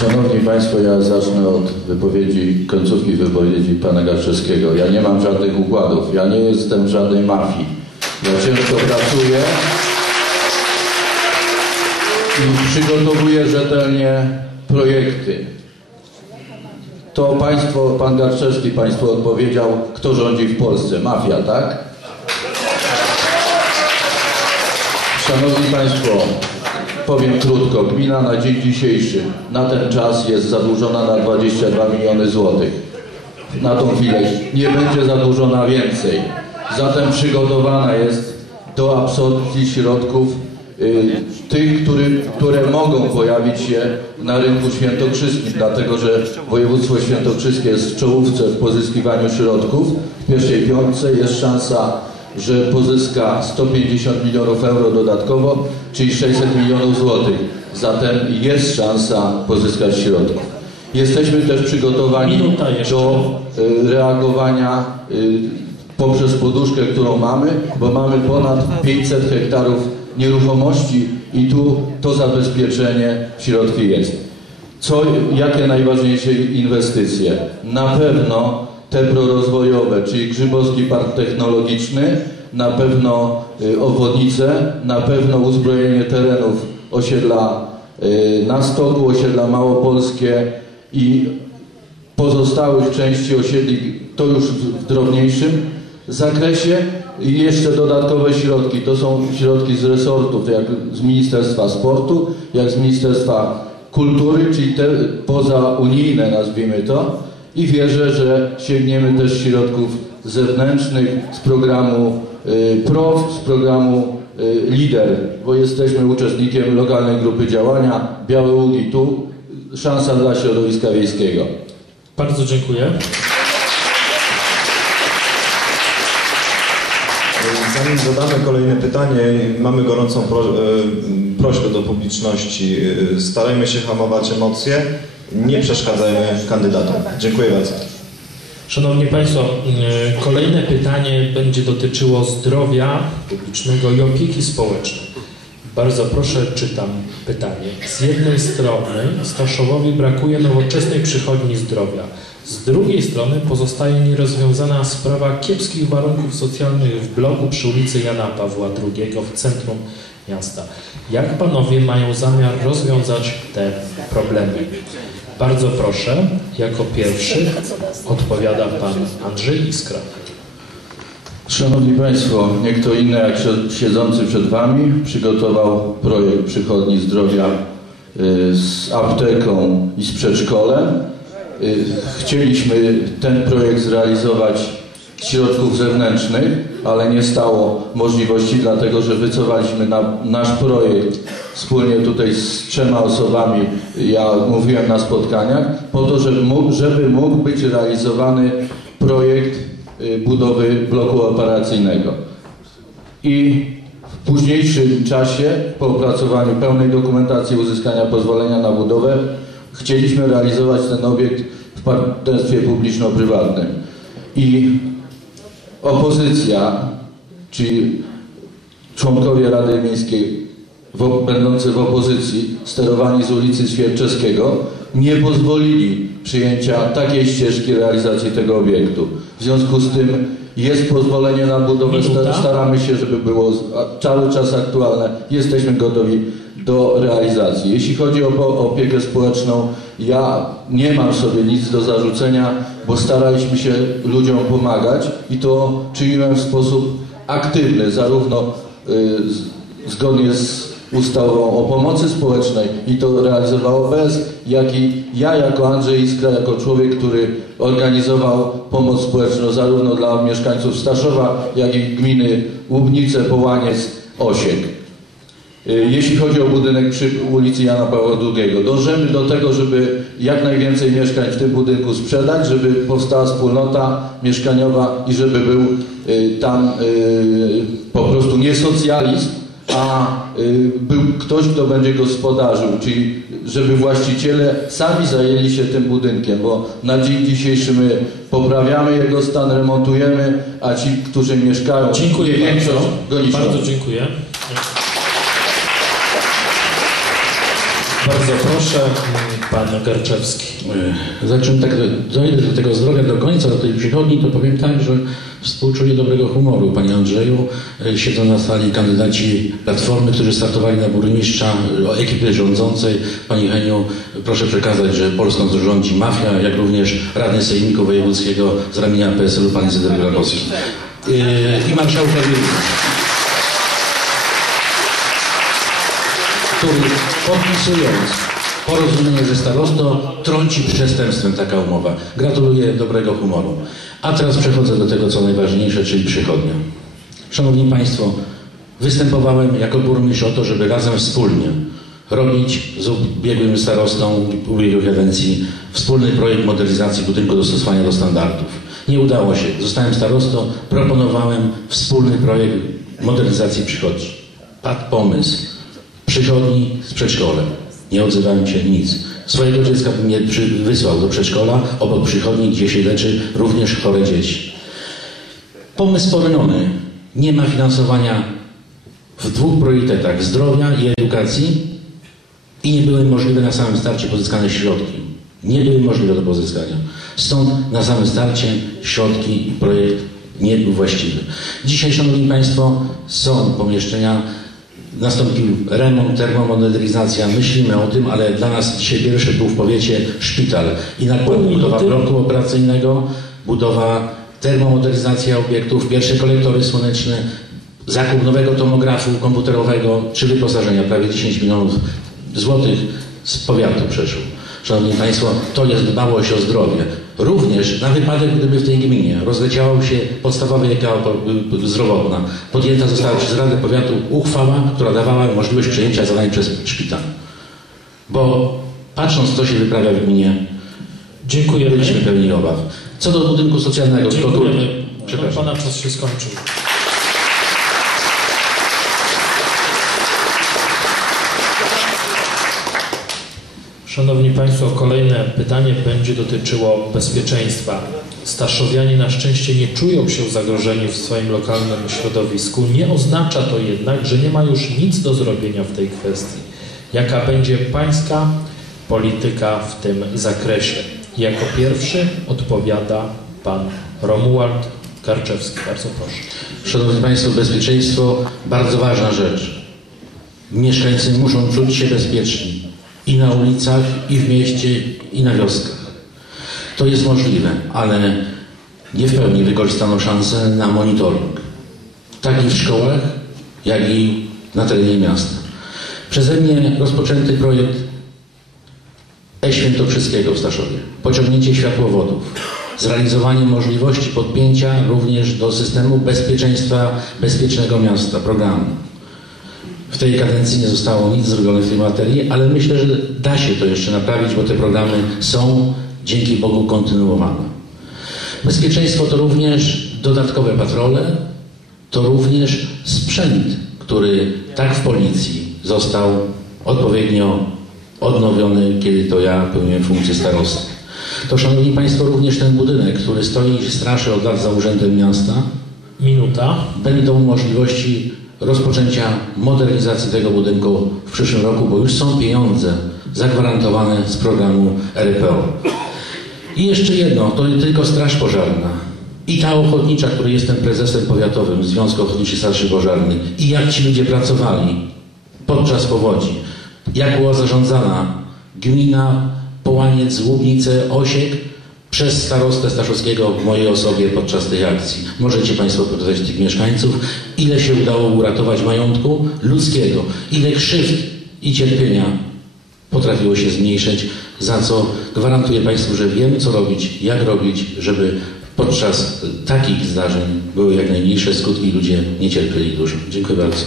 Szanowni Państwo, ja zacznę od wypowiedzi, końcówki wypowiedzi Pana Garczewskiego. Ja nie mam żadnych układów, ja nie jestem żadnej mafii. Ja ciężko pracuję i przygotowuję rzetelnie projekty. To Państwo, Pan Garczewski Państwu odpowiedział, kto rządzi w Polsce. Mafia, tak? Szanowni Państwo, powiem krótko. Gmina na dzień dzisiejszy, na ten czas jest zadłużona na 22 miliony złotych. Na tą chwilę nie będzie zadłużona więcej. Zatem przygotowana jest do absorpcji środków y, tych, który, które mogą pojawić się na rynku świętokrzyskim, dlatego że województwo świętokrzyskie jest w czołówce w pozyskiwaniu środków. W pierwszej piątce jest szansa że pozyska 150 milionów euro dodatkowo, czyli 600 milionów złotych. Zatem jest szansa pozyskać środków. Jesteśmy też przygotowani do y, reagowania y, poprzez poduszkę, którą mamy, bo mamy ponad 500 hektarów nieruchomości i tu to zabezpieczenie środki jest. Co, jakie najważniejsze inwestycje? Na pewno te prorozwojowe, czyli Grzybowski Park Technologiczny, na pewno y, obwodnice, na pewno uzbrojenie terenów osiedla y, na Stoku, osiedla Małopolskie i pozostałych części osiedli, to już w drobniejszym zakresie i jeszcze dodatkowe środki. To są środki z resortów, jak z Ministerstwa Sportu, jak z Ministerstwa Kultury, czyli te pozaunijne nazwijmy to i wierzę, że sięgniemy też środków zewnętrznych z programu y, PROW, z programu y, LIDER, bo jesteśmy uczestnikiem lokalnej grupy działania Białe Ługi tu, szansa dla środowiska wiejskiego. Bardzo dziękuję. Zanim zadamy kolejne pytanie, mamy gorącą pro, e, prośbę do publiczności. Starajmy się hamować emocje, nie przeszkadzajmy kandydatom. Dziękuję bardzo. Szanowni Państwo, y, kolejne pytanie będzie dotyczyło zdrowia publicznego i opieki społecznej. Bardzo proszę, czytam pytanie. Z jednej strony Staszowowi brakuje nowoczesnej przychodni zdrowia. Z drugiej strony pozostaje nierozwiązana sprawa kiepskich warunków socjalnych w bloku przy ulicy Jana Pawła II w centrum miasta. Jak panowie mają zamiar rozwiązać te problemy? Bardzo proszę, jako pierwszy odpowiada pan Andrzej Iskra. Szanowni Państwo, nie kto inny jak si- siedzący przed Wami przygotował projekt przychodni zdrowia y, z apteką i z przedszkolem. Y, Chcieliśmy ten projekt zrealizować z środków zewnętrznych, ale nie stało możliwości, dlatego że wycofaliśmy na, nasz projekt wspólnie tutaj z trzema osobami, ja mówiłem na spotkaniach, po to, żeby mógł, żeby mógł być realizowany projekt y, budowy bloku operacyjnego. I w późniejszym czasie, po opracowaniu pełnej dokumentacji uzyskania pozwolenia na budowę, chcieliśmy realizować ten obiekt w partnerstwie publiczno-prywatnym. I opozycja, czyli członkowie Rady Miejskiej w, będący w opozycji, sterowani z ulicy Świerczewskiego, nie pozwolili przyjęcia takiej ścieżki realizacji tego obiektu. W związku z tym jest pozwolenie na budowę, staramy się, żeby było cały czas aktualne, jesteśmy gotowi do realizacji. Jeśli chodzi o opiekę społeczną, ja nie mam sobie nic do zarzucenia, bo staraliśmy się ludziom pomagać i to czyniłem w sposób aktywny, zarówno y, zgodnie z ustawą o pomocy społecznej i to realizował OBS, jak i ja jako Andrzej Iskra, jako człowiek, który organizował pomoc społeczną zarówno dla mieszkańców Staszowa, jak i gminy Łubnice, Połaniec, Osiek. Y, Jeśli chodzi o budynek przy ulicy Jana Pawła II, dążymy do tego, żeby jak najwięcej mieszkań w tym budynku sprzedać, żeby powstała wspólnota mieszkaniowa i żeby był y, tam y, po prostu nie socjalizm, a był ktoś, kto będzie gospodarzył, czyli żeby właściciele sami zajęli się tym budynkiem, bo na dzień dzisiejszy my poprawiamy jego stan, remontujemy, a ci, którzy mieszkają, Dziękuję bardzo. go niszczą. Bardzo dziękuję. Bardzo proszę. Pan Garczewski. E, Zaczym tak dojdę do tego zdrowia do końca, do tej przychodni, to powiem tak, że współczuję dobrego humoru. Panie Andrzeju, e, siedzą na sali kandydaci Platformy, którzy startowali na burmistrza e, ekipy rządzącej. Pani Heniu, proszę przekazać, że Polską rządzi mafia, jak również radny Sejmiku Wojewódzkiego z ramienia PSL-u, pan Izyder Grabowski. I marszałka Wielka. który podpisując porozumienie ze starostą trąci przestępstwem taka umowa. Gratuluję dobrego humoru. A teraz przechodzę do tego, co najważniejsze, czyli przychodnia. Szanowni Państwo, występowałem jako burmistrz o to, żeby razem wspólnie robić z ubiegłym starostą ubiegłej kadencji wspólny projekt modernizacji budynku dostosowania do standardów. Nie udało się. Zostałem starostą, proponowałem wspólny projekt modernizacji przychodni. Padł pomysł przychodni z przedszkolem. Nie odzywałem się nic. Swojego dziecka bym nie przy, wysłał do przedszkola, obok przychodni, gdzie się leczy również chore dzieci. Pomysł spełniony. Nie ma finansowania w dwóch priorytetach zdrowia i edukacji i nie były możliwe na samym starcie pozyskane środki. Nie były możliwe do pozyskania. Stąd na samym starcie środki i projekt nie był właściwy. Dzisiaj, Szanowni Państwo, są pomieszczenia Nastąpił remont, termomodernizacja, myślimy o tym, ale dla nas dzisiaj pierwszy był w powiecie szpital i nakład budowa bloku operacyjnego, budowa, termomodernizacja obiektów, pierwsze kolektory słoneczne, zakup nowego tomografu komputerowego, czy wyposażenia, prawie 10 milionów złotych z powiatu przeszło. Szanowni Państwo, to jest dbałość o zdrowie. Również na wypadek, gdyby w tej gminie rozleciała się podstawowa opieka zdrowotna, podjęta została przez Radę Powiatu uchwała, która dawała możliwość przejęcia zadań przez szpital. Bo patrząc, co się wyprawia w gminie, Dziękujemy. byliśmy pełni obaw. Co do budynku socjalnego, Dziękujemy. Przepraszam. Pana czas się skończył. Szanowni Państwo, kolejne pytanie będzie dotyczyło bezpieczeństwa. Staszowianie na szczęście nie czują się zagrożeni w swoim lokalnym środowisku. Nie oznacza to jednak, że nie ma już nic do zrobienia w tej kwestii. Jaka będzie Pańska polityka w tym zakresie? Jako pierwszy odpowiada Pan Romuald Karczewski. Bardzo proszę. Szanowni Państwo, bezpieczeństwo bardzo ważna rzecz. Mieszkańcy muszą czuć się bezpieczni i na ulicach, i w mieście, i na wioskach. To jest możliwe, ale nie w pełni wykorzystano szansę na monitoring. Tak i w szkołach, jak i na terenie miasta. Przeze mnie rozpoczęty projekt E-Świętokrzyskiego w Staszowie. Pociągnięcie światłowodów. Zrealizowanie możliwości podpięcia również do systemu bezpieczeństwa bezpiecznego miasta, programu. W tej kadencji nie zostało nic zrobione w tej materii, ale myślę, że da się to jeszcze naprawić, bo te programy są dzięki Bogu kontynuowane. Bezpieczeństwo to również dodatkowe patrole, to również sprzęt, który tak w policji został odpowiednio odnowiony, kiedy to ja pełniłem funkcję starosty. To, Szanowni Państwo, również ten budynek, który stoi i straszy od lat za Urzędem Miasta, Minuta. będą możliwości rozpoczęcia modernizacji tego budynku w przyszłym roku, bo już są pieniądze zagwarantowane z programu RPO. I jeszcze jedno, to nie tylko Straż Pożarna. I ta ochotnicza, której jestem prezesem powiatowym Związku Ochotniczych Straży Pożarnej. I jak ci ludzie pracowali podczas powodzi. Jak była zarządzana gmina, Połaniec, Łubnice, Osiek przez starostę Staszowskiego w mojej osobie podczas tej akcji. Możecie Państwo zapytać tych mieszkańców, ile się udało uratować majątku ludzkiego, ile krzywd i cierpienia potrafiło się zmniejszyć, za co gwarantuję Państwu, że wiem, co robić, jak robić, żeby podczas takich zdarzeń były jak najmniejsze skutki i ludzie nie cierpieli dużo. Dziękuję bardzo.